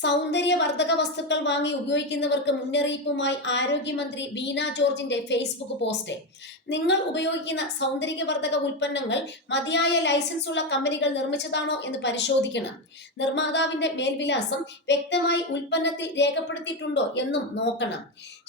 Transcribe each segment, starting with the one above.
സൗന്ദര്യവർദ്ധക വസ്തുക്കൾ വാങ്ങി ഉപയോഗിക്കുന്നവർക്ക് മുന്നറിയിപ്പുമായി ആരോഗ്യമന്ത്രി ബീന ജോർജിന്റെ ഫേസ്ബുക്ക് പോസ്റ്റ്. നിങ്ങൾ ഉപയോഗിക്കുന്ന സൗന്ദര്യവർദ്ധക ഉൽപ്പന്നങ്ങൾ മതിയായ ലൈസൻസ് ഉള്ള കമ്പനികൾ നിർമ്മിച്ചതാണോ എന്ന് പരിശോധിക്കണം. നിർമ്മാതാവിന്റെ മേൽവിലാസം വ്യക്തമായി ഉൽപ്പന്നത്തിൽ രേഖപ്പെടുത്തിയിട്ടുണ്ടോ എന്നും നോക്കണം.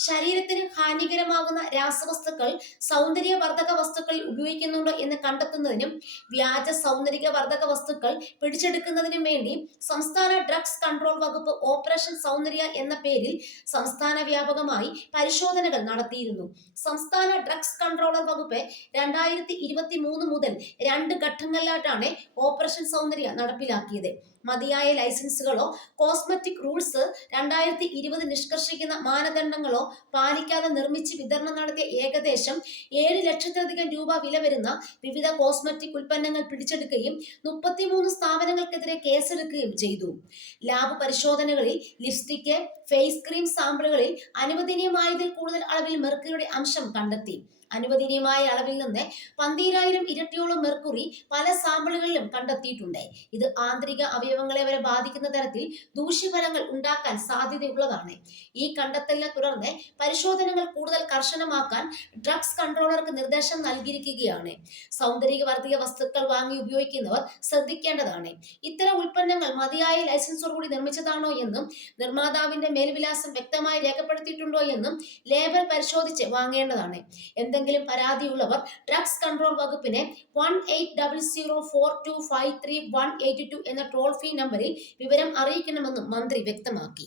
ശരീരത്തിന് ഹാനികരമാകുന്ന രാസവസ്തുക്കൾ സൗന്ദര്യവർദ്ധക വസ്തുക്കളിൽ ഉപയോഗിക്കുന്നുണ്ടോ എന്ന് കണ്ടെത്തുന്നതിനും വ്യാജ സൗന്ദര്യവർദ്ധക വസ്തുക്കൾ പിടിച്ചെടുക്കുന്നതിനും വേണ്ടി സംസ്ഥാന ഡ്രഗ്സ് കൺട്രോൾ വകുപ്പ് ഓപ്പറേഷൻ സൗന്ദര്യ എന്ന പേരിൽ സംസ്ഥാന വ്യാപകമായി പരിശോധനകൾ നടത്തിയിരുന്നു. സംസ്ഥാന ഡ്രഗ്സ് കൺട്രോളർ വകുപ്പ് 2023 മുതൽ 2 ഘട്ടങ്ങളിലായിട്ടാണ് ഓപ്പറേഷൻ സൗന്ദര്യ നടപ്പിലാക്കിയത്. മതിയായ ലൈസൻസുകളോ കോസ്മെറ്റിക് റൂൾസ് 2020 നിഷ്കർഷിക്കുന്ന മാനദണ്ഡങ്ങളോ പാലിക്കാതെ നിർമ്മിച്ച് വിതരണം നടത്തിയ ഏകദേശം 7 ലക്ഷത്തിലധികം രൂപ വില വരുന്ന വിവിധ കോസ്മെറ്റിക് ഉൽപ്പന്നങ്ങൾ പിടിച്ചെടുക്കുകയും 33 സ്ഥാപനങ്ങൾക്കെതിരെ കേസെടുക്കുകയും ചെയ്തു. ലാബ് പരിശോധനകളിൽ ലിപ്സ്റ്റിക്, ഫേസ് ക്രീം സാമ്പിളുകളിൽ അനുവദനീയമായതിൽ കൂടുതൽ അളവിൽ മെർക്കുറിയുടെ അംശം കണ്ടെത്തി. അനുവദനീയമായ അളവിൽ നിന്ന് 12,000 ഇരട്ടിയോളം മെർക്കുറി പല സാമ്പിളുകളിലും കണ്ടെത്തിയിട്ടുണ്ട്. ഇത് ആന്തരിക അവയവങ്ങളെ വരെ ബാധിക്കുന്ന തരത്തിൽ ദൂഷ്യഫലങ്ങൾ ഉണ്ടാക്കാൻ സാധ്യതയുള്ളതാണ്. ഈ കണ്ടെത്തലിനെ തുടർന്ന് പരിശോധനകൾ കൂടുതൽ കർശനമാക്കാൻ ഡ്രഗ്സ് കൺട്രോളർക്ക് നിർദ്ദേശം നൽകിയിരിക്കുകയാണ്. സൗന്ദര്യവർദ്ധക വസ്തുക്കൾ വാങ്ങി ഉപയോഗിക്കുന്നവർ ശ്രദ്ധിക്കേണ്ടതാണ്. ഇത്തരം ഉൽപ്പന്നങ്ങൾ മതിയായ ലൈസൻസോടുകൂടി നിർമ്മിച്ചതാണോ എന്നും നിർമ്മാതാവിന്റെ മേൽവിലാസം വ്യക്തമായി രേഖപ്പെടുത്തിയിട്ടുണ്ടോ എന്നും ലേബൽ പരിശോധിച്ച് വാങ്ങേണ്ടതാണ്. എന്തെങ്കിലും പരാതിയുള്ളവർ ഡ്രഗ്സ് കൺട്രോൾ വകുപ്പിനെ 18004253 182 എന്ന ടോൾ ഫ്രീ നമ്പറിൽ വിവരം അറിയിക്കണമെന്നും മന്ത്രി വ്യക്തമാക്കി.